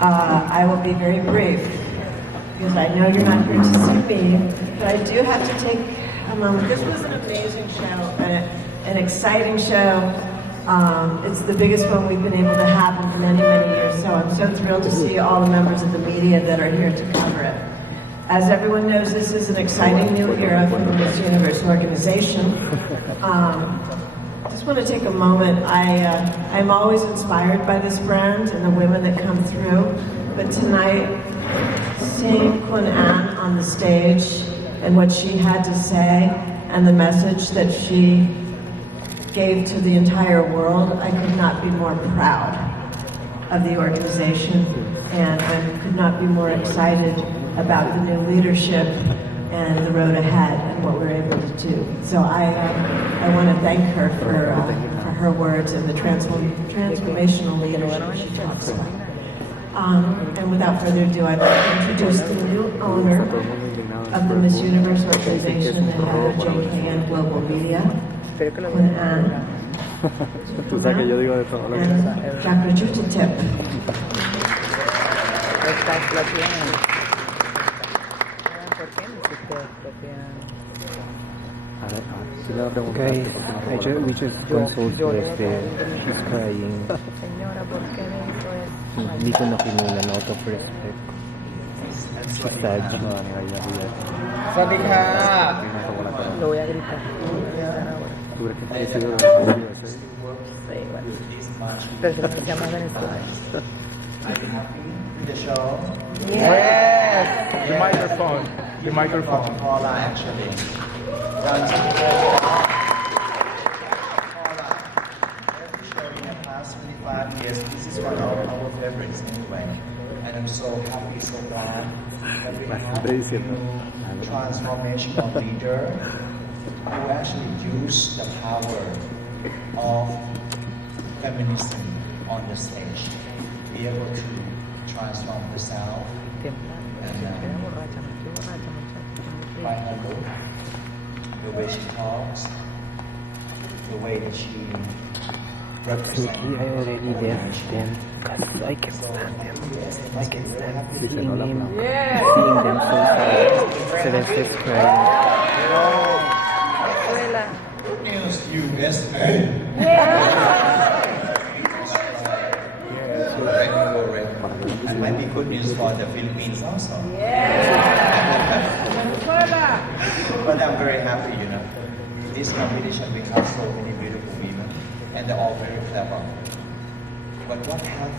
I will be very brief because I know you're not here to see me, but I do have to take a moment. This was an amazing show, an exciting show. It's the biggest one we've been able to have in many, many years, so I'm so thrilled to see all the members of the media that are here to cover it. As everyone knows, this is an exciting new era for the Miss Universe organization. Just want to take a moment. I'm always inspired by this brand and the women that come through, but tonight, seeing Kun Ann on the stage and what she had to say and the message that she gave to the entire world, I could not be more proud of the organization, and I could not be more excited about the new leadership and the road ahead and what we're able to do. So I want to thank her for her words and the transformational leadership she talks about. And without further ado, I'd like to introduce the new owner of the Miss Universe organization, the head of JKN Global Media, Kun Ann. And Dr. Juta Tip. Guys, we just consulted her. She's crying. Hindi ko na kinulan out of respect. She's sad. Sabi ka! Loya grita. Pero se la llama Venezuela. The show? Yes! The microphone. The microphone. Nola, actually. Every show in the past 25 years, this is one of our favorites anyway. And I'm so happy, so glad that we have a transformational leader who actually use the power of feminism on the stage, be able to transform herself and by her look, the way she talks, the way that she represents. I already left them because I can't stand them. I can't stand seeing them so sad. Celeste's crying. Good news, USA. And might be good news for the Philippines also. But I'm very happy, you know. This competition, we have so many beautiful women, and they're all very clever. But what have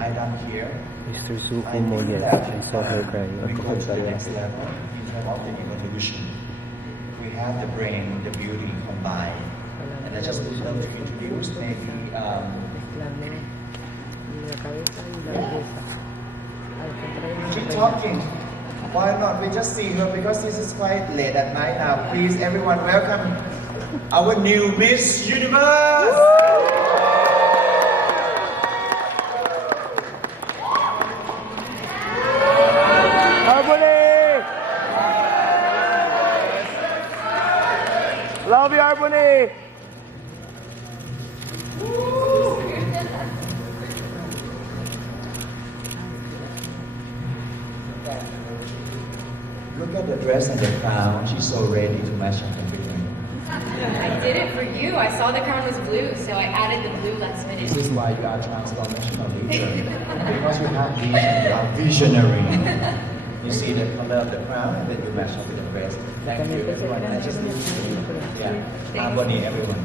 I done here? Mr. Sukumo, yes, I saw her crying. We go to the next level in terms of the evolution. We have the brain, the beauty combined. And I just would love to introduce maybe keep talking. Why not? We just see her because this is quite late at night now. Please, everyone, welcome our new Miss Universe! Arbony! Love you, Arbony! Look at the dress and the crown. She's so ready to match everything. I did it for you. I saw the crown was blue, so I added the blue last minute. This is why you are transformational leader. Because you have vision, you are visionary. You see the color of the crown and then you match up with the dress. Thank you, everyone. I just need to, harmony, everyone.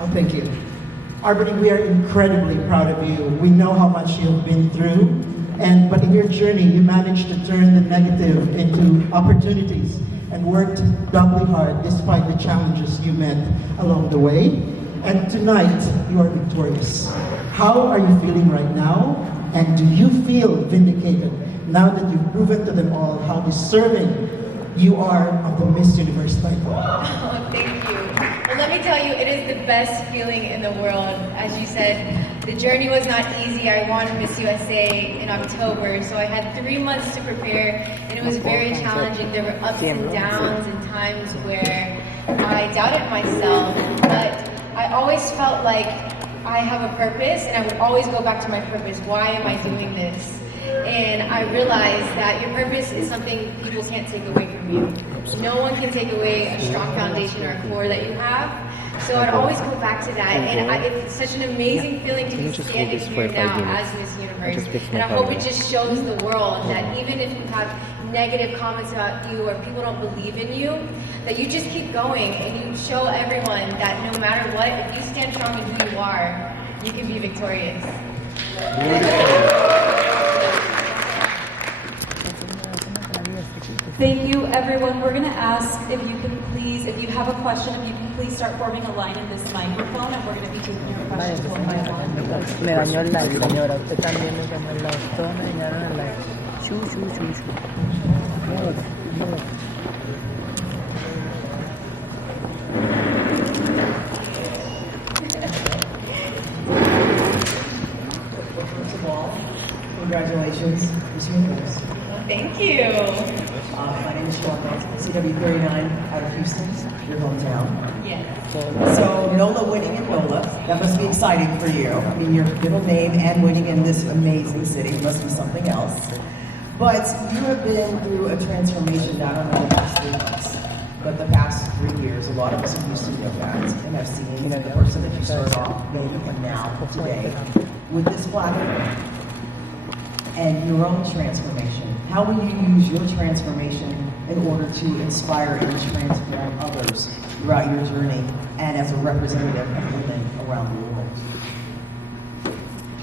Oh, thank you. Arbany, we are incredibly proud of you. We know how much you've been through, but in your journey, you managed to turn the negative into opportunities and worked doubly hard despite the challenges you met along the way. And tonight, you are victorious. How are you feeling right now? And do you feel vindicated now that you've proven to them all how deserving you are of the Miss Universe title? Oh, thank you. Well, let me tell you, it is the best feeling in the world. As you said, the journey was not easy. I won Miss USA in October, so I had 3 months to prepare, and it was very challenging. There were ups and downs and times where I doubted myself, but I always felt like I have a purpose, and I would always go back to my purpose. Why am I doing this? And I realized that your purpose is something people can't take away from you. No one can take away a strong foundation or a core that you have. So I'd always go back to that, and it's such an amazing feeling to be standing here now as Miss Universe. And I hope it just shows the world that even if you have negative comments about you or people don't believe in you, that you just keep going and you show everyone that no matter what, if you stand strong in who you are, you can be victorious. Thank you, everyone. We're going to ask if you can please, if you have a question, if you can please start forming a line in this microphone, and we're going to be taking your questions one by one. Me dañó el live, señora. Usted también me dañó el live. Todos me dañaron el live. Chu. First of all, congratulations, Miss Universe. Thank you. My name is Nola, CW39 out of Houston, your hometown. Yes. So Nola winning in Nola, that must be exciting for you. I mean, your middle name and winning in this amazing city must be something else. But you have been through a transformation not only the past 3 months, but the past 3 years. A lot of us have used to know that, and I've seen the person that you started off being and now today with this platform and your own transformation. How will you use your transformation in order to inspire and transform others throughout your journey and as a representative of women around the world?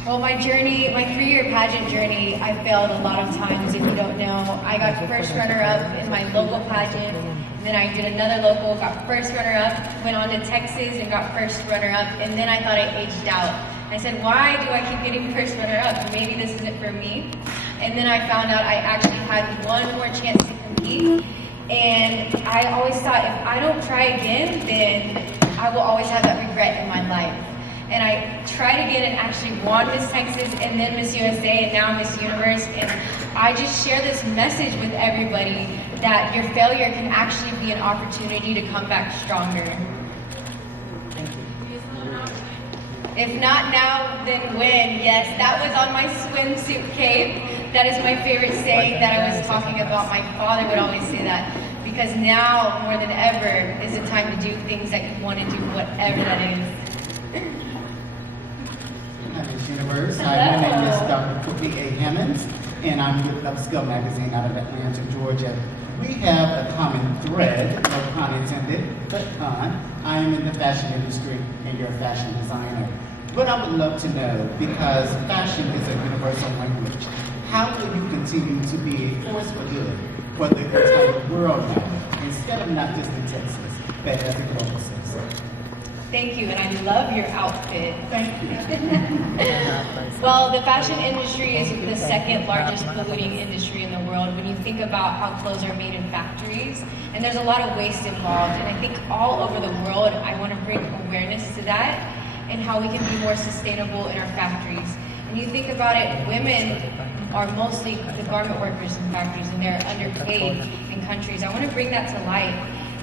Well, my journey, my 3-year pageant journey, I failed a lot of times. If you don't know, I got first runner-up in my local pageant. Then I did another local, got first runner-up, went on to Texas and got first runner-up, and then I thought I aged out. I said, why do I keep getting first runner-up? Maybe this isn't for me. And then I found out I actually had one more chance to compete. And I always thought, if I don't try again, then I will always have that regret in my life. And I tried again and actually won Miss Texas and then Miss USA and now Miss Universe. And I just share this message with everybody that your failure can actually be an opportunity to come back stronger. If not now, then when? Yes, that was on my swimsuit cape. That is my favorite saying that I was talking about. My father would always say that. Because now, more than ever, is the time to do things that you want to do, whatever that is. Hi, Miss Universe. Hi, my name is Dr. Cookie A. Hammonds, and I'm with Upskill Magazine out of Atlanta, Georgia. We have a common thread, no pun intended, but pun. I am in the fashion industry, and you're a fashion designer. What I would love to know, because fashion is a universal language, how will you continue to be a force for good for the entire world now, instead of not just in Texas, but as a global citizen? Thank you, and I love your outfit. Thank you. Well, the fashion industry is the second largest polluting industry in the world when you think about how clothes are made in factories, and there's a lot of waste involved. And I think all over the world, I want to bring awareness to that and how we can be more sustainable in our factories. And you think about it, women are mostly the garment workers in factories, and they're underpaid in countries. I want to bring that to light.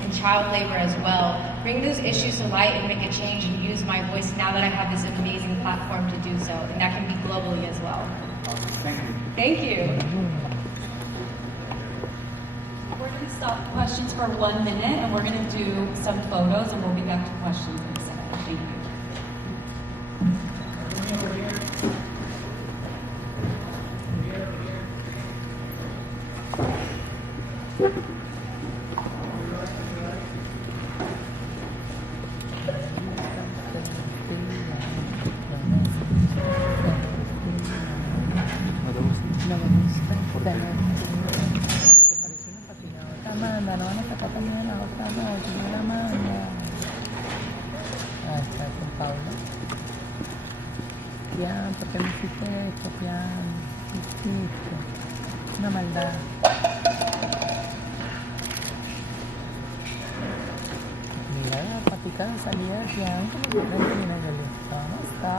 And child labor as well. Bring those issues to light and make a change and use my voice now that I have this amazing platform to do so. And that can be globally as well. Thank you. Thank you. We're going to stop questions for 1 minute, and we're going to do some photos, and we'll be back to questions in a second. Thank you. Pian, ¿por qué me hiciste esto, Pian? ¿Qué hiciste? Una maldad. Mira, patica salida de piano, como que no termina de leer. ¿Dónde está?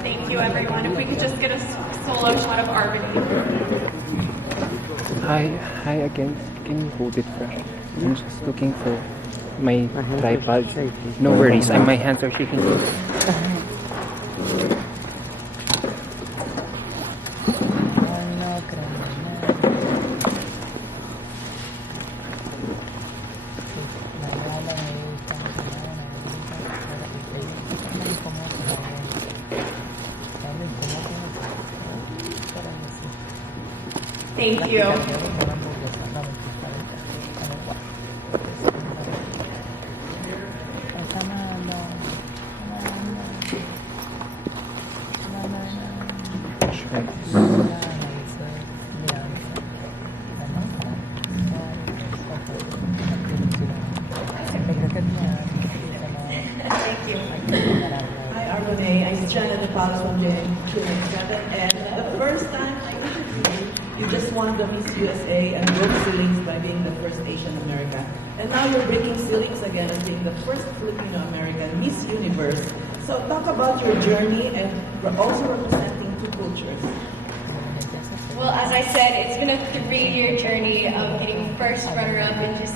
Thank you, everyone. If we could just get a solo shot of Arbany. Hi again. Can you hold it fresh? I'm just looking for my tripod. No worries, my hands are shaking. Thank you. Hi, Arbany. I'm Janet Napalos from J7, and the first time I interviewed you, you just won the Miss USA and broke ceilings by being the first Asian American. And now you're breaking ceilings again and being the first Filipino American Miss Universe. So talk about your journey and also representing two cultures. Well, as I said, it's been a 3-year journey of getting first runner-up and just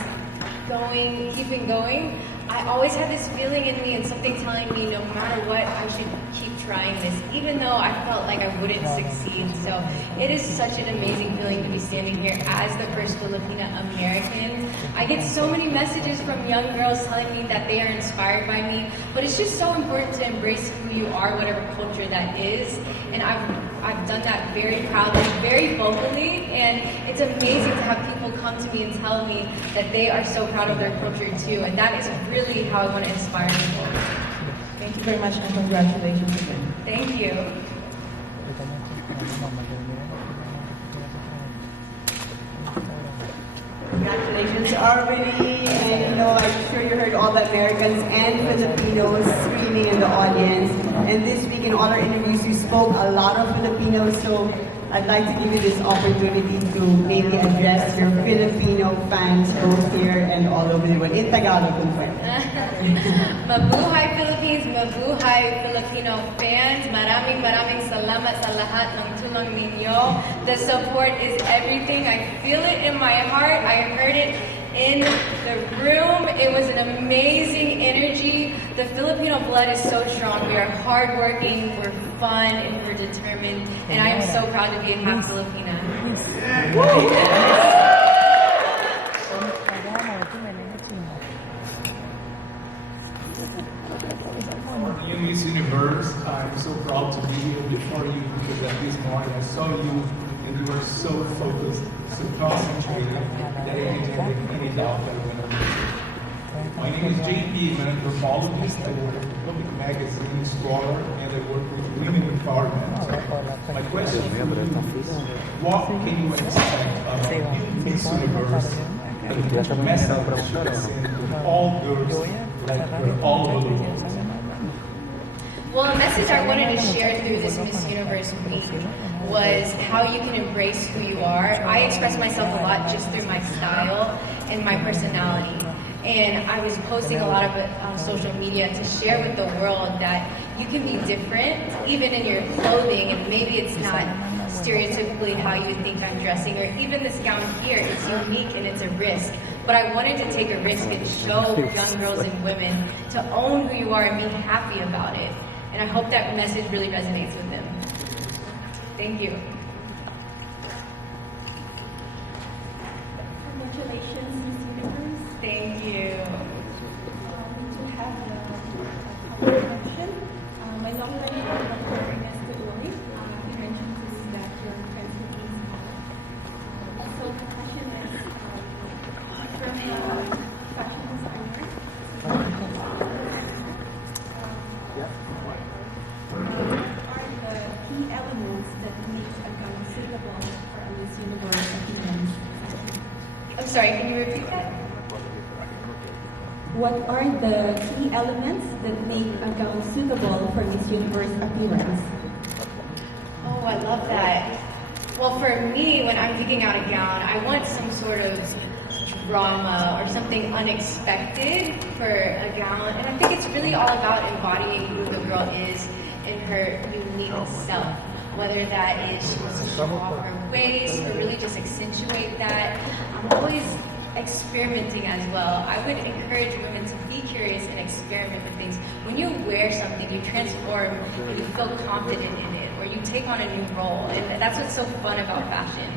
keeping going. I always had this feeling in me and something telling me no matter what, I should keep trying this, even though I felt like I wouldn't succeed. So it is such an amazing feeling to be standing here as the first Filipina American. I get so many messages from young girls telling me that they are inspired by me, but it's just so important to embrace who you are, whatever culture that is. And I've done that very proudly, very vocally, and it's amazing to have people come to me and tell me that they are so proud of their culture too, and that is really how I want to inspire people. Thank you very much and congratulations again. Thank you. Congratulations, Arbany, and I'm sure you heard all the Americans and Filipinos screaming in the audience. And this week in all our interviews, you spoke a lot of Filipinos, so I'd like to give you this opportunity to maybe address your Filipino fans both here and all over the world. In Tagalog, kung pwede. Mabuhay Philippines, mabuhay Filipino fans. Maraming salamat sa lahat ng tulong ninyo. The support is everything. I feel it in my heart. I heard it in the room. It was an amazing energy. The Filipino blood is so strong. We are hardworking, we're fun, and we're determined. And I am so proud to be a half Filipina. You Miss Universe, I'm so proud to be here before you because at this morning I saw you and you were so focused, so concentrated that I didn't have any doubt that you were going to win. My name is JP, I'm an anthropologist. I work at Public Magazine, Explorer, and I work with women empowerment. My question for you is, what can you expect of you Miss Universe and which message should I send to all girls like we're all over the world? Well, a message I wanted to share through this Miss Universe week was how you can embrace who you are. I express myself a lot just through my style and my personality. And I was posting a lot of it on social media to share with the world that you can be different, even in your clothing, and maybe it's not stereotypically how you think I'm dressing, or even this gown here, it's unique and it's a risk. But I wanted to take a risk and show young girls and women to own who you are and be happy about it. And I hope that message really resonates with them. Thank you. Congratulations, Miss Universe. Thank you. To have a question. My long-time friend, Dr. Ernest Tuloy, he mentioned to me that your friends with me. So the question is, from fashion designer, makes a gown suitable for a Miss Universe appearance? I'm sorry, can you repeat that? What are the key elements that make a gown suitable for Miss Universe appearance? Oh, I love that. Well, for me, when I'm picking out a gown, I want some sort of drama or something unexpected for a gown. And I think it's really all about embodying who the girl is in her unique self. Whether that is she wants to show off her waist or really just accentuate that. I'm always experimenting as well. I would encourage women to be curious and experiment with things. When you wear something, you transform and you feel confident in it, or you take on a new role. And that's what's so fun about fashion.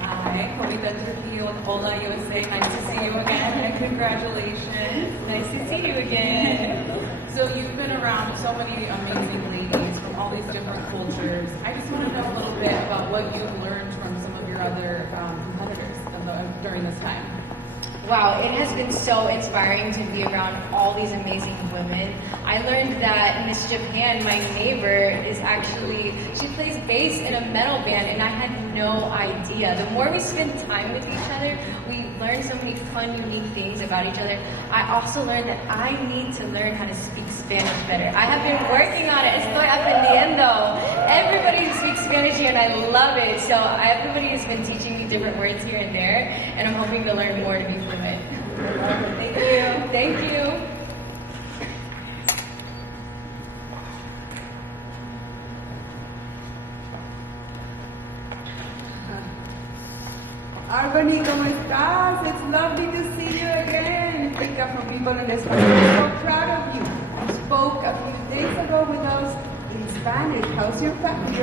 Hi, Comita Trujillo with Nola, USA. Nice to see you again, and congratulations. Nice to see you again. So you've been around so many amazing ladies from all these different cultures. I just want to know a little bit about what you've learned from some of your other competitors during this time. Wow, it has been so inspiring to be around all these amazing women. I learned that Miss Japan, my neighbor, she plays bass in a metal band, and I had no idea. The more we spend time with each other, we learn so many fun, unique things about each other. I also learned that I need to learn how to speak Spanish better. I have been working on it. Estoy aprendiendo. Everybody speaks Spanish here, and I love it. So everybody has been teaching me different words here and there, and I'm hoping to learn more to be fluent. Thank you. Thank you. Albany, ¿cómo estás? It's lovely to see you again. Nika from People in Español. I'm so proud of you. You spoke a few days ago with us in Spanish. How's your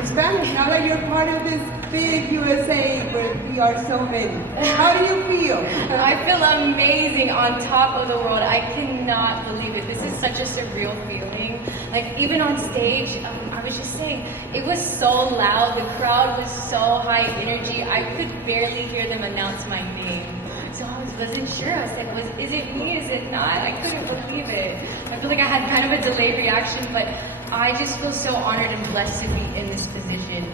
Spanish? Now that you're part of this big USA where we are so many. How do you feel? I feel amazing, on top of the world. I cannot believe it. This is such a surreal feeling. Like, even on stage, I was just saying, it was so loud. The crowd was so high energy. I could barely hear them announce my name. So I wasn't sure. I was like, is it me? Is it not? I couldn't believe it. I feel like I had kind of a delayed reaction, but I just feel so honored and blessed to be in this position.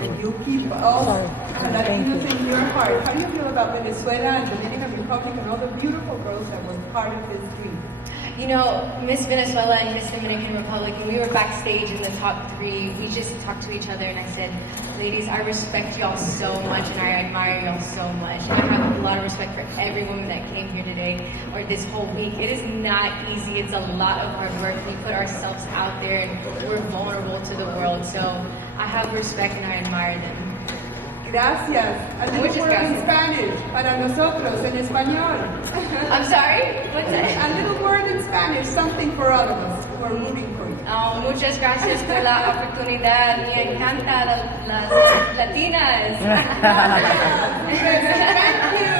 And you keep all Latinos in your heart. How do you feel about Venezuela and Dominican Republic and all the beautiful girls that were part of this dream? You know, Miss Venezuela and Miss Dominican Republic, when we were backstage in the top 3, we just talked to each other, and I said, ladies, I respect y'all so much and I admire y'all so much. And I have a lot of respect for every woman that came here today or this whole week. It is not easy. It's a lot of hard work. We put ourselves out there and we're vulnerable to the world. So I have respect and I admire them. Gracias. A little word in Spanish para nosotros en español. I'm sorry? What's that? A little word in Spanish, something for all of us who are rooting for you. Oh, muchas gracias por la oportunidad. Me encanta las latinas. Thank you.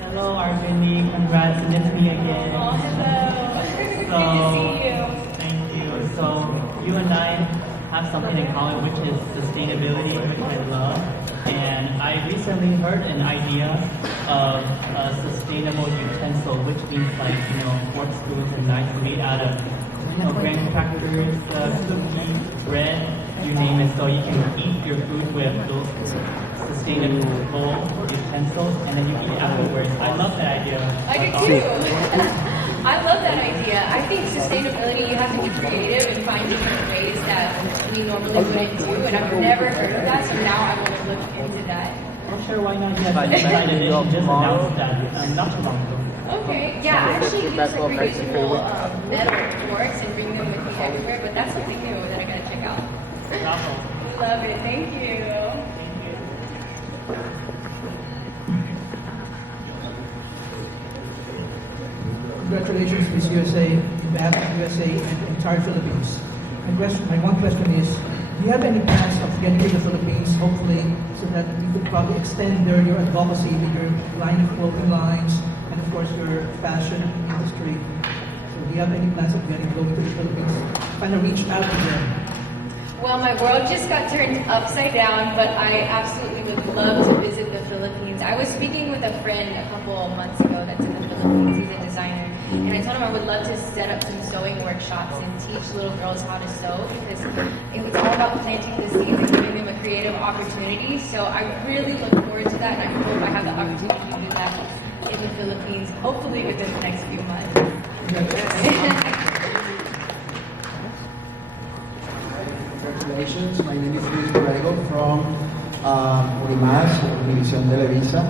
Hello, Arbini. Congrats, and it's me again. Oh, hello. Good to see you. Thank you. So, you and I have something in common, which is sustainability, which I love. And I recently heard an idea of a sustainable utensil, which means like, forks, spoons, and knives made out of, graham crackers, cookies, bread, you name it. So you can eat your food with those sustainable utensils, and then you eat afterwards. I love that idea. I do too. I love that idea. I think sustainability, you have to be creative and find different ways that we normally wouldn't do, and I've never heard of that, so now I want to look into that. Oh, sure, why not? Yes, I decided they should just announce that not too long ago. Okay, yeah, I actually use like reusable metal forks and bring them with me everywhere, but that's something new that I gotta check out. Love it, thank you. Congratulations, Miss USA, in behalf of USA and the entire Philippines. My one question is, do you have any plans of getting to the Philippines, hopefully, so that you could probably extend your advocacy with your line of clothing lines and, of course, your fashion industry? So do you have any plans of going to the Philippines, trying to reach out to them? Well, Well, my world just got turned upside down, but I absolutely would love to visit the Philippines. I was speaking with a friend a couple of months ago that's in the Philippines. He's a designer. And I told him I would love to set up some sewing workshops and teach little girls how to sew because it's all about planting the seeds and giving them a creative opportunity. So I really look forward to that, and I hope I have the opportunity to do that in the Philippines, hopefully within the next few months. Congratulations. My name is Luis Borrego from Unimas, Univisión Televisa,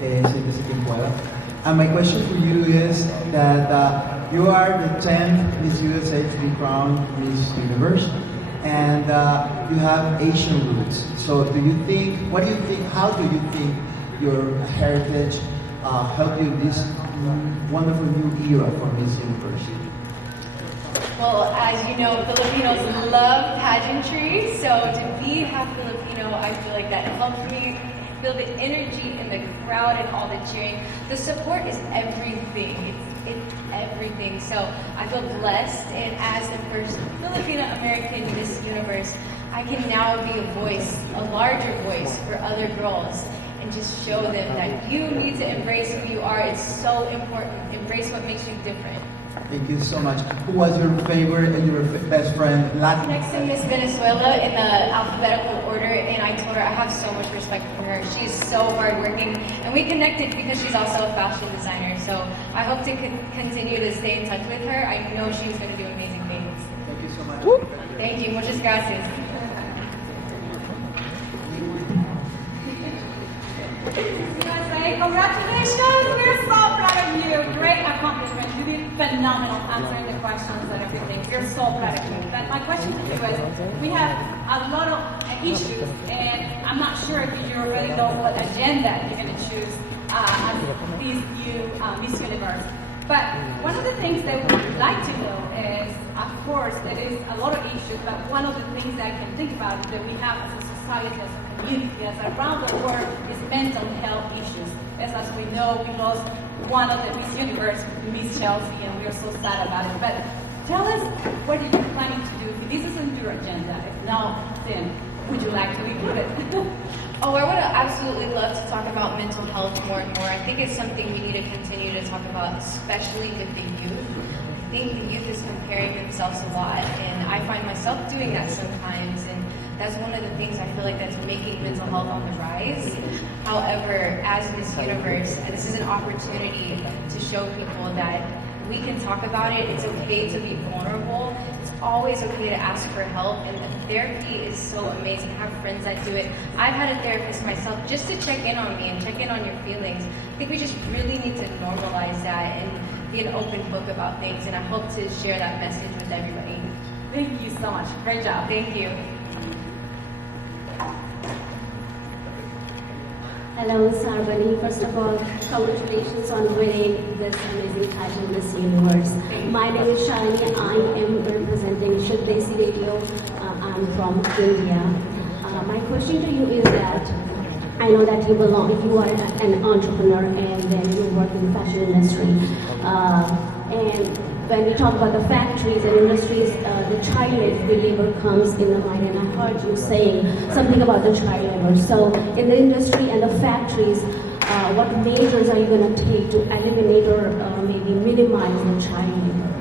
Siéntese Quien Pueda. And my question for you is that you are the 10th Miss USA to be crowned Miss Universe, and you have Asian roots. So how do you think your heritage helped you in this wonderful new era for Miss Universe? Well, as you know, Filipinos love pageantry, so to be half Filipino, I feel like that helped me feel the energy in the crowd and all the cheering. The support is everything. It's everything. So I feel blessed, and as the first Filipino-American Miss Universe, I can now be a voice, a larger voice for other girls, and just show them that you need to embrace who you are. It's so important. Embrace what makes you different. Thank you so much. Who was your favorite and your best friend? Next to Miss Venezuela in the alphabetical order, and I told her I have so much respect for her. She's so hardworking, and we connected because she's also a fashion designer. So I hope to continue to stay in touch with her. I know she's going to do amazing things. Thank you so much. Thank you. Muchas gracias. Congratulations! We're so proud of you. Great accomplishment. You did phenomenal answering the questions and everything. We're so proud of you. But my question to you is, we have a lot of issues, and I'm not sure if you already know what agenda you're going to choose as this new Miss Universe. But one of the things that we would like to know is, of course, there is a lot of issues, but one of the things that I can think about that we have as a society, as a community, as around the world, is mental health issues. As we know, we lost one of the Miss Universe, Miss Chelsea, and we are so sad about it. But tell us, what are you planning to do? If this isn't your agenda, if not, then would you like to include it? Oh, I would absolutely love to talk about mental health more and more. I think it's something we need to continue to talk about, especially with the youth. I think the youth is comparing themselves a lot, and I find myself doing that sometimes, and that's one of the things I feel like that's making mental health on the rise. However, as Miss Universe, this is an opportunity to show people that we can talk about it. It's okay to be vulnerable. It's always okay to ask for help, and therapy is so amazing. I have friends that do it. I've had a therapist myself just to check in on me and check in on your feelings. I think we just really need to normalize that and be an open book about things, and I hope to share that message with everybody. Thank you so much. Great job. Thank you. Hello, Sarbani. First of all, congratulations on winning this amazing title, Miss Universe. My name is Shalini. I am representing Shud Desi Radio. I'm from India. My question to you is that I know that you are an entrepreneur and then you work in the fashion industry. And when we talk about the factories and industries, the child labor comes in the mind, and I heard you saying something about the child labor. So in the industry and the factories, what measures are you going to take to eliminate or maybe minimize the child labor?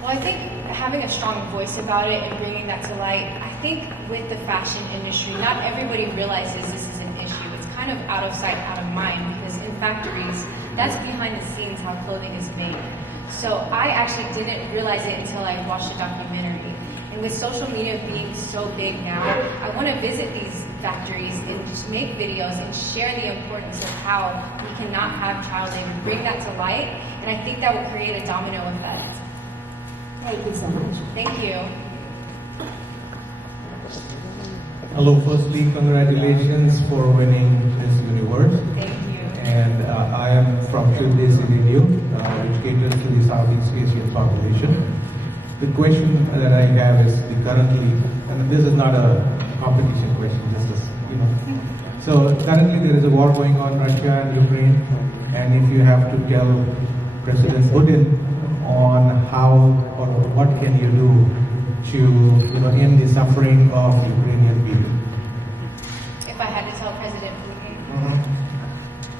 Well, I think having a strong voice about it and bringing that to light, I think with the fashion industry, not everybody realizes this is an issue. It's kind of out of sight, out of mind, because in factories, that's behind the scenes how clothing is made. So I actually didn't realize it until I watched a documentary. And with social media being so big now, I want to visit these factories and just make videos and share the importance of how we cannot have child labor, bring that to light, and I think that will create a domino effect. Thank you so much. Thank you. Hello, firstly, congratulations for winning Miss Universe. Thank you. And I am from Shud Desi Radio, which caters to the Southeast Asian population. The question that I have is currently, and this is not a competition question, this is, So currently there is a war going on, Russia and Ukraine, and if you have to tell President Putin on how or what can you do to end the suffering of Ukrainian people? If I had to tell President Putin,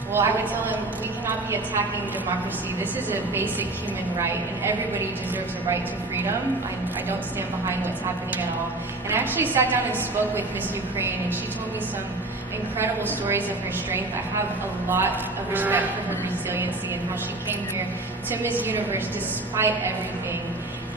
well, I would tell him we cannot be attacking democracy. This is a basic human right, and everybody deserves a right to freedom. I don't stand behind what's happening at all. And I actually sat down and spoke with Miss Ukraine, and she told me some incredible stories of her strength. I have a lot of respect for her resiliency and how she came here to Miss Universe despite everything.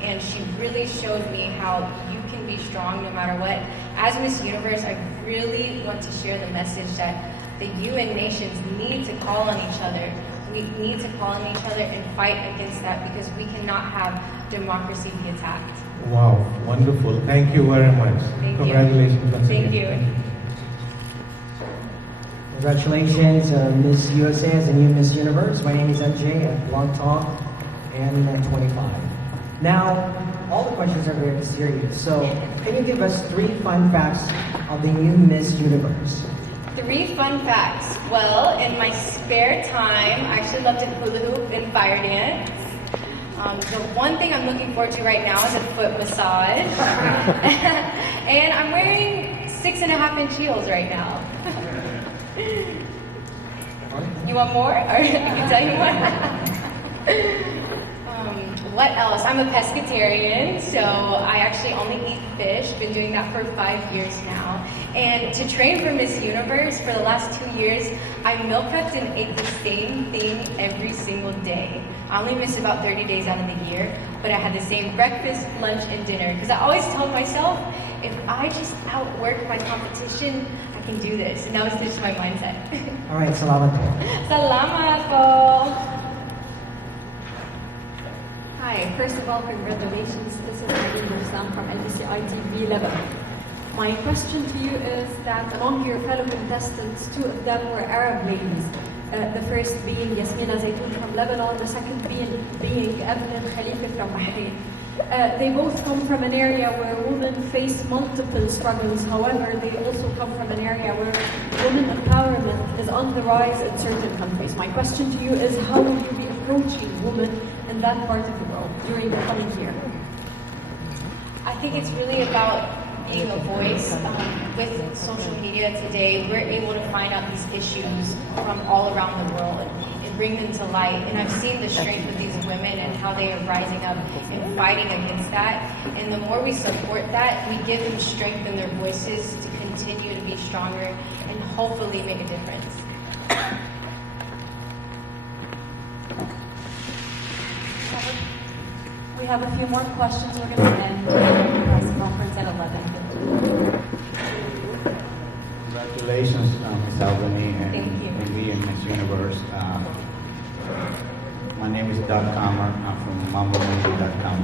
And she really showed me how you can be strong no matter what. As Miss Universe, I really want to share the message that the UN nations need to call on each other. We need to call on each other and fight against that because we cannot have democracy be attacked. Wow, wonderful. Thank you very much. Thank you. Congratulations once Thank again. you. Congratulations, Miss USA as a new Miss Universe. My name is MJ at Blog Talk and at 25. Now, all the questions are very serious. So, can you give us 3 fun facts of the new Miss Universe? 3 fun facts. Well, in my spare time, I actually love to hula hoop and fire dance. The one thing I'm looking forward to right now is a foot massage. And I'm wearing 6.5-inch heels right now. You want more? Or I can tell you more. What else? I'm a pescatarian, so I actually only eat fish. Been doing that for 5 years now. And to train for Miss Universe for the last 2 years, I meal prepped and ate the same thing every single day. I only miss about 30 days out of the year, but I had the same breakfast, lunch, and dinner. Because I always told myself, if I just outwork my competition, I can do this. And that was just my mindset. All right, salamat po. Salamat po. Hi, first of all, congratulations. This is Nadine Sam from LBCI TV Lebanon. My question to you is that among your fellow contestants, 2 of them were Arab ladies. The first being Yasmina Zaytoun from Lebanon, the second being Evelyn Khalifa from Bahrain. They both come from an area where women face multiple struggles. However, they also come from an area where women empowerment is on the rise in certain countries. My question to you is, how will you be approaching women in that part of the world during the coming year? I think it's really about being a voice. With social media today, we're able to find out these issues from all around the world and bring them to light. And I've seen the strength of these women and how they are rising up and fighting against that. And the more we support that, we give them strength in their voices to continue to be stronger and hopefully make a difference. We have a few more questions. We're going to end the press conference at 11. Congratulations, Ms. Albany Thank you. and me and Miss Universe. My name is Doug Kammer. I'm from MamboMundo.com.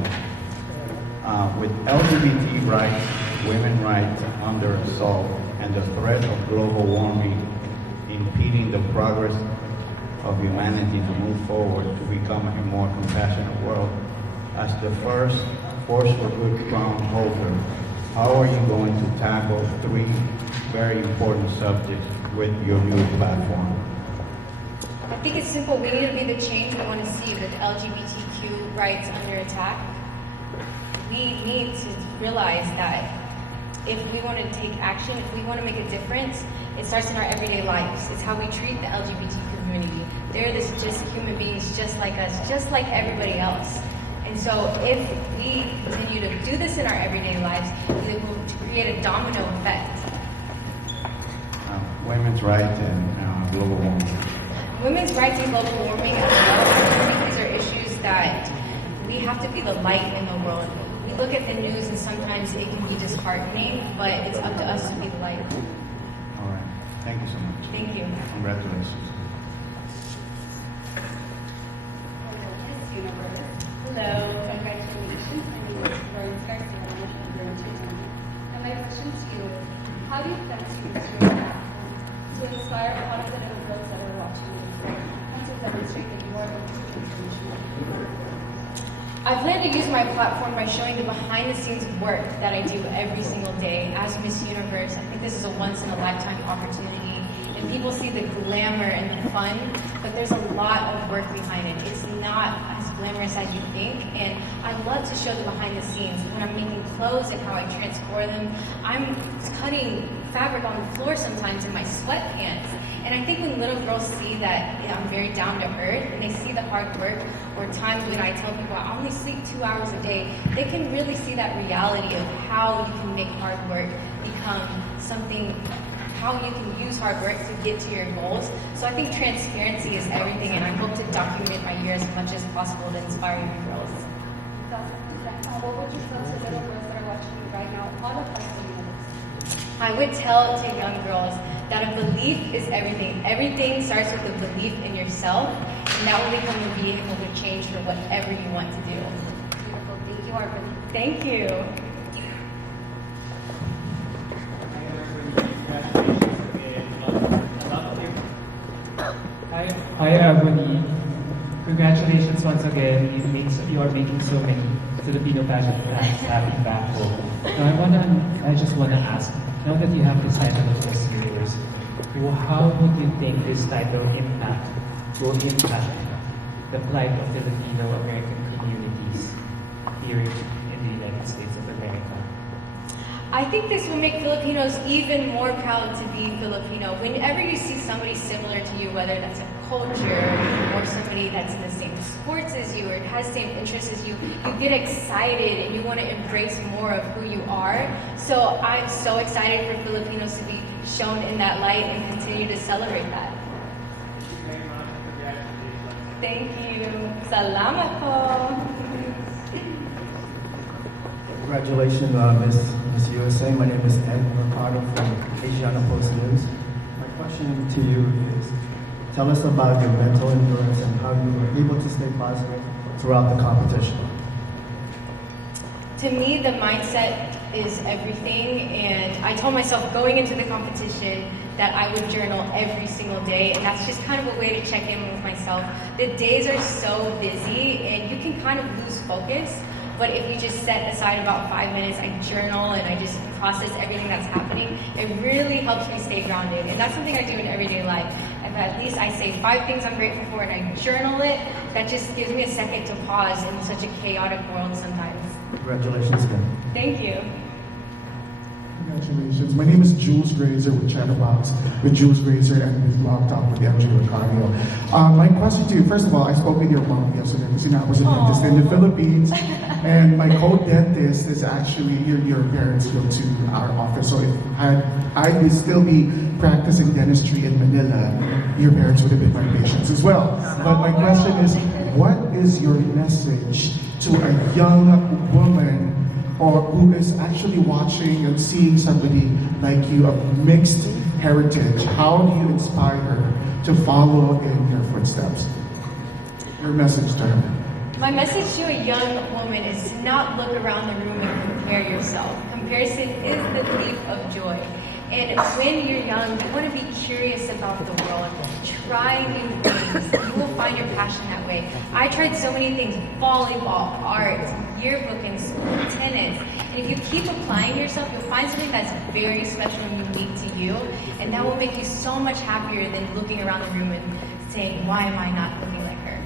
With LGBT rights, women's rights under assault, and the threat of global warming impeding the progress of humanity to move forward to become a more compassionate world, as the first Force for Good crown holder, how are you going to tackle 3 very important subjects with your new platform? I think it's simple. We need to be the change we want to see with LGBTQ rights under attack. We need to realize that if we want to take action, if we want to make a difference, it starts in our everyday lives. It's how we treat the LGBT community. They're just human beings just like us, just like everybody else. And so if we continue to do this in our everyday lives, it will create a domino effect. Women's rights and global warming. Women's rights and global warming as well. I think these are issues that we have to be the light in the world. We look at the news and sometimes it can be disheartening, but it's up to us to be the light. All right. Thank you so much. Thank you. Congratulations. Hello, congratulations. My name is Florence Garcia. I'm a entertainer. And my question to you is, how do you plan to use your platform to inspire positive girls that are watching you and to demonstrate that you are inspirational? I plan to use my platform by showing the behind-the-scenes work that I do every single day as Miss Universe. I think this is a once-in-a-lifetime opportunity. And People see the glamour and the fun, but there's a lot of work behind it. It's not as glamorous as you think, and I love to show the behind the scenes. When I'm making clothes and how I transform them, I'm cutting fabric on the floor sometimes in my sweatpants. And I think when little girls see that I'm very down to earth, and they see the hard work, or times when I tell people I only sleep 2 hours a day, they can really see that reality of how you can make hard work become something, how you can use hard work to get to your goals. So I think transparency is everything, and I hope to document my year as much as possible to inspire young girls. What would you tell to little girls that are watching you right now, all of us? I would tell to young girls that a belief is everything. Everything starts with a belief in yourself, and that will become the vehicle to change for whatever you want to do. Beautiful. Thank you, Arbor. Thank you. Hi, Ebony. Congratulations once again. You are making so many Filipino pageant fans happy back home. Now, I just wanna ask. Now that you have this title of Miss Universe, how would you think this title will impact the plight of Filipino American communities here in the United States of America? I think this will make Filipinos even more proud to be Filipino. Whenever you see somebody similar to you, whether that's a culture or somebody that's in the same sports as you or has the same interests as you, you get excited and you want to embrace more of who you are. So I'm so excited for Filipinos to be shown in that light and continue to celebrate that. Thank you. Salamat po. Congratulations, Miss USA. My name is Ed Mercado from Asiana Post News. My question to you is, tell us about your mental endurance and how you were able to stay positive throughout the competition. To me, the mindset is everything, and I told myself going into the competition that I would journal every single day, and that's just kind of a way to check in with myself. The days are so busy, and you can kind of lose focus. But if you just set aside about 5 minutes, I journal and I just process everything that's happening, it really helps me stay grounded. And that's something I do in everyday life. If at least I say 5 things I'm grateful for and I journal it, that just gives me a second to pause in such a chaotic world sometimes. Congratulations again. Thank you. Congratulations. My name is Jules Grazer with Chatterbox, with Jules Grazer and with Blog Talk with MJ Ricardo. My question to you, first of all, I spoke with your mom yesterday because I was a dentist in the Philippines, and my co-dentist is actually, your parents go to our office, so if I would still be practicing dentistry in Manila, your parents would have been my patients as well. But my question is, what is your message to a young woman or who is actually watching and seeing somebody like you of mixed heritage? How do you inspire her to follow in your footsteps? Your message to her. My message to a young woman is to not look around the room and compare yourself. Comparison is the thief of joy. And when you're young, you want to be curious about the world. Try new things. You will find your passion that way. I tried so many things: volleyball, art, yearbook in school, tennis. And if you keep applying yourself, you'll find something that's very special and unique to you. And that will make you so much happier than looking around the room and saying, why am I not looking like her?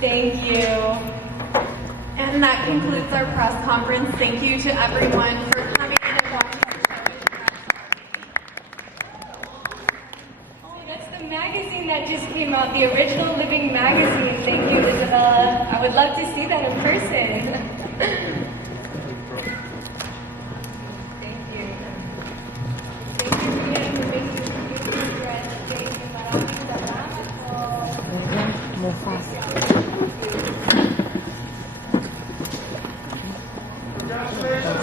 Thank you. And that concludes our press conference. Thank you to everyone for coming in and watching our show. Oh, that's the magazine that just came out, the original Living magazine. Thank you, Isabella. I would love to see that in person. Thank you. Thank you, Ian. Thank you, friends. Thank you. Maraming salamat po. More fast. Congratulations.